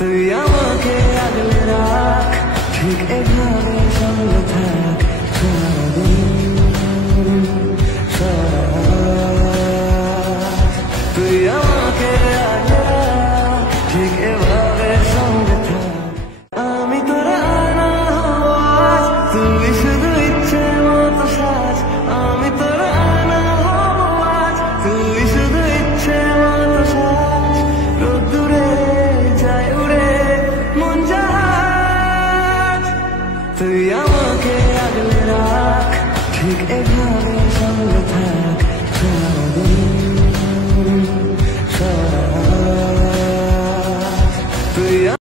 তুই আমাকে আগলে রাখ, ঠিক এভাবে সঙ্গে থাক সারাদিন সারারাত। তুই আমাকে আগলে রাখ, ঠিক এভাবে সঙ্গে থাক। আমি তোর আয়না হব আজ, তুই শুধু ইচ্ছে মতো সাজ। আমি তোর আয়না হব আজ, তুই শুধু ইচ্ছে মতো সাজ। রোদ্দুরে যায় উড়ে মন জাহাজ। তুই আমাকে আগলে রাখ, ঠিক এভাবে সঙ্গে থাক সারাদিন সারারাত। তুই